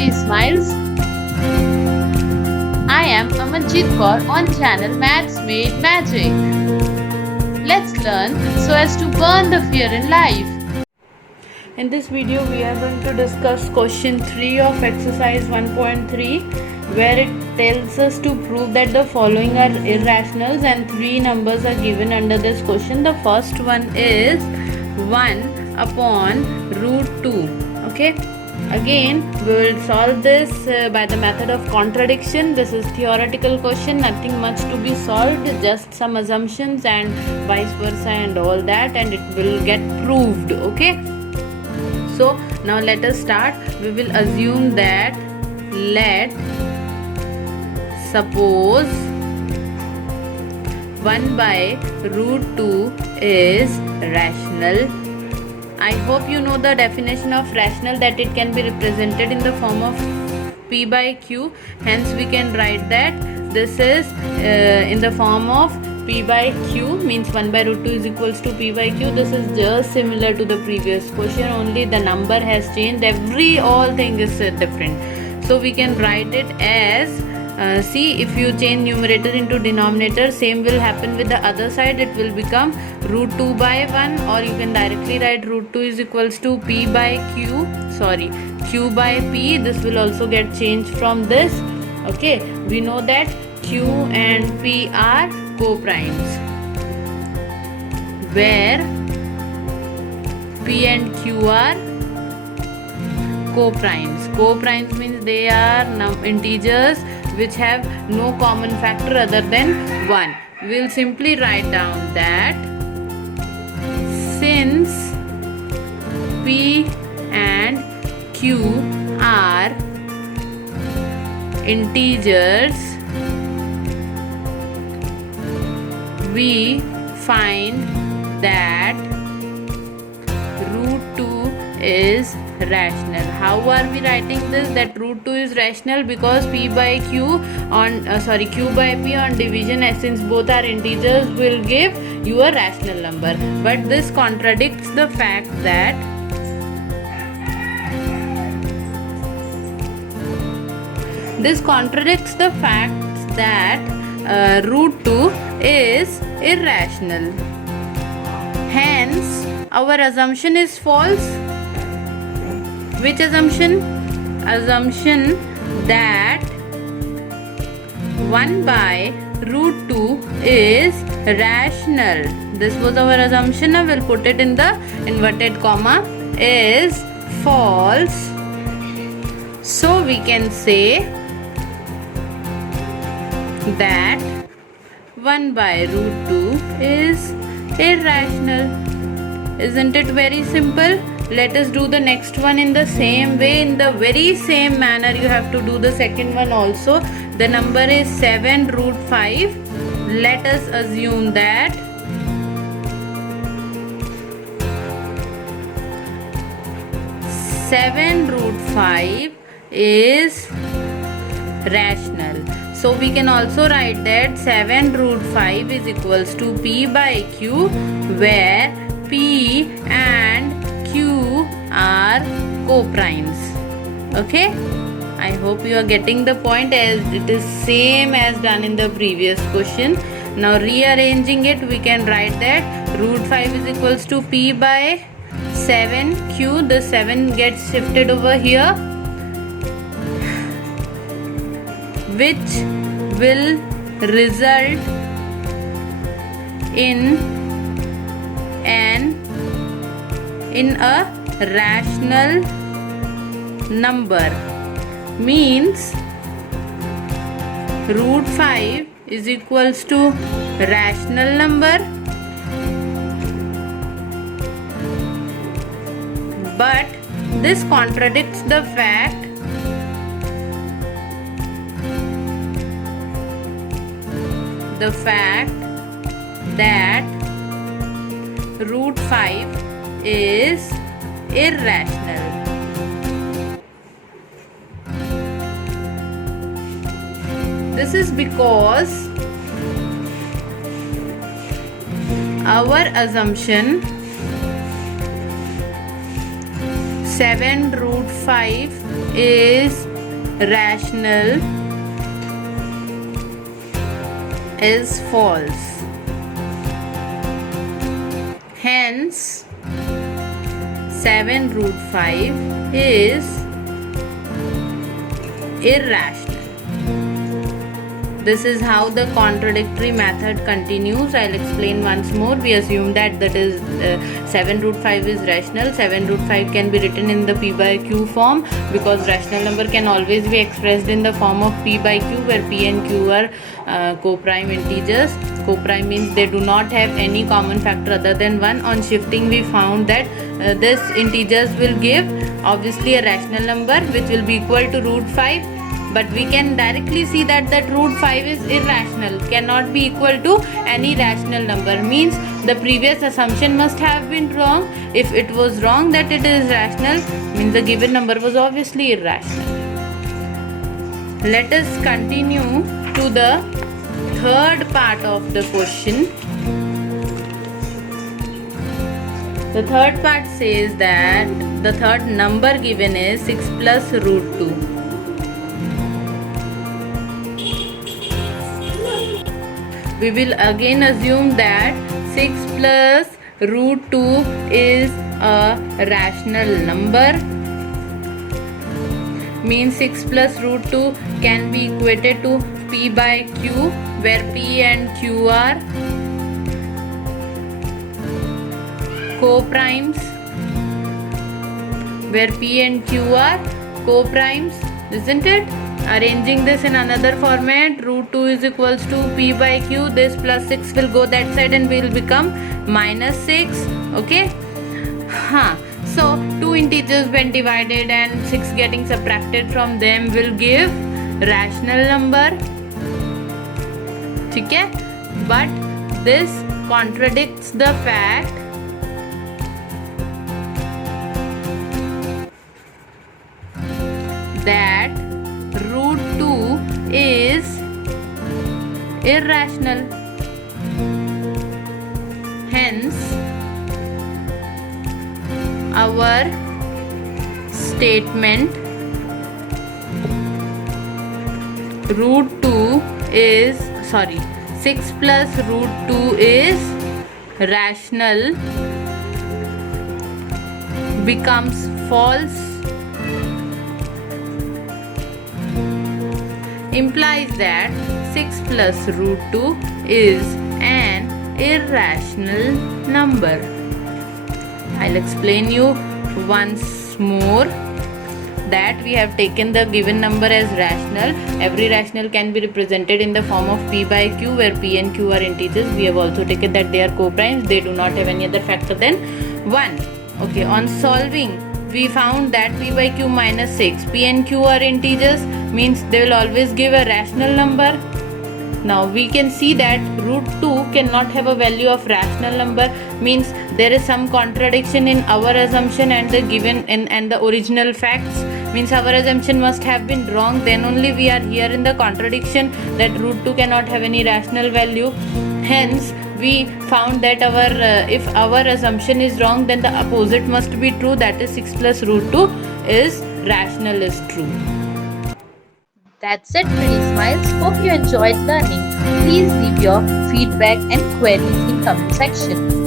She Smiles. I am Amanjit Kaur on channel Maths Made Magic. Let's learn so as to burn the fear in life. In this video, we are going to discuss question 3 of exercise 1.3, where it tells us to prove that the following are irrationals and 3 numbers are given under this question. The first one is 1 upon root 2. Okay. Again, we will solve this by the method of contradiction. This is theoretical question, nothing much to be solved, just some assumptions and vice versa and all that, and it will get proved. Okay. So now let us start. We will assume that let suppose 1 by root 2 is rational. I hope you know the definition of rational, that it can be represented in the form of p by q. Hence we can write that this is in the form of p by q, means 1 by root 2 is equals to p by q. This is just similar to the previous question, only the number has changed. All thing is different. So we can write it as see, if you change numerator into denominator, same will happen with the other side. It will become root 2 by 1, or you can directly write root 2 is equals to p by q, q by p. This will also get changed from this. Okay, we know that q and p are co-primes, where p and q are co-primes. Co-primes means they are integers which have no common factor other than 1. We will simply write down that since p and q are integers, we find that root 2 is rational. How are we writing this, that root 2 is rational? Because p by q on q by p on division, since both are integers, will give you a rational number. But this contradicts the fact that root 2 is irrational. Hence our assumption is false. Which assumption? Assumption that 1 by root 2 is rational. This was our assumption. I will put it in the inverted comma, is false. So we can say that 1 by root 2 is irrational. Isn't it very simple? Let us do the next one in the same way. In the very same manner, you have to do the second one also. The number is 7 root 5. Let us assume that root 5 is rational. So we can also write that 7 root 5 is equals to p by q, where p and q are co-primes. Okay, I hope you are getting the point, as it is same as done in the previous question. Now rearranging it, we can write that root 5 is equals to p by 7q. The 7 gets shifted over here, which will result in a rational number. Means root 5 is equals to rational number, but this contradicts the fact that root 5 is irrational. This is because our assumption 7 root 5 is rational is false. Hence 7 root 5 is irrational. This is how the contradictory method continues. I'll explain once more. We assume that is 7 root 5 is rational. 7 root 5 can be written in the p by q form, because rational number can always be expressed in the form of p by q, where p and q are co-prime integers. Co-prime means they do not have any common factor other than 1. On shifting, we found that this integers will give obviously a rational number which will be equal to root 5. But we can directly see that root 5 is irrational, cannot be equal to any rational number. Means the previous assumption must have been wrong. If it was wrong that it is rational, means the given number was obviously irrational. Let us continue to the third part of the question. The third part says that the third number given is 6 plus root 2. We will again assume that 6 plus root 2 is a rational number. Means 6 plus root 2 can be equated to p by q, where p and q are co-primes, where p and q are co-primes, isn't it? Arranging this in another format, root 2 is equals to p by q. This plus 6 will go that side and will become minus 6. Okay. So 2 integers when divided and 6 getting subtracted from them will give rational number. Okay. But this contradicts the fact that root 2 is irrational. Hence, our statement root 2 is 6 plus root 2 is rational becomes false. Implies that 6 plus root 2 is an irrational number. I'll explain you once more that we have taken the given number as rational. Every rational can be represented in the form of p by q, where p and q are integers. We have also taken that they are co-primes. They do not have any other factor than 1. Okay, on solving, we found that p by q minus 6, p and q are integers, means they will always give a rational number. Now we can see that root 2 cannot have a value of rational number, means there is some contradiction in our assumption and the given and the original facts. Means our assumption must have been wrong, then only we are here in the contradiction that root 2 cannot have any rational value. Hence we found that if our assumption is wrong, then the opposite must be true, that is 6 plus root 2 is rational, is true. That's it, pretty smiles. Hope you enjoyed learning. Please leave your feedback and queries in comment section.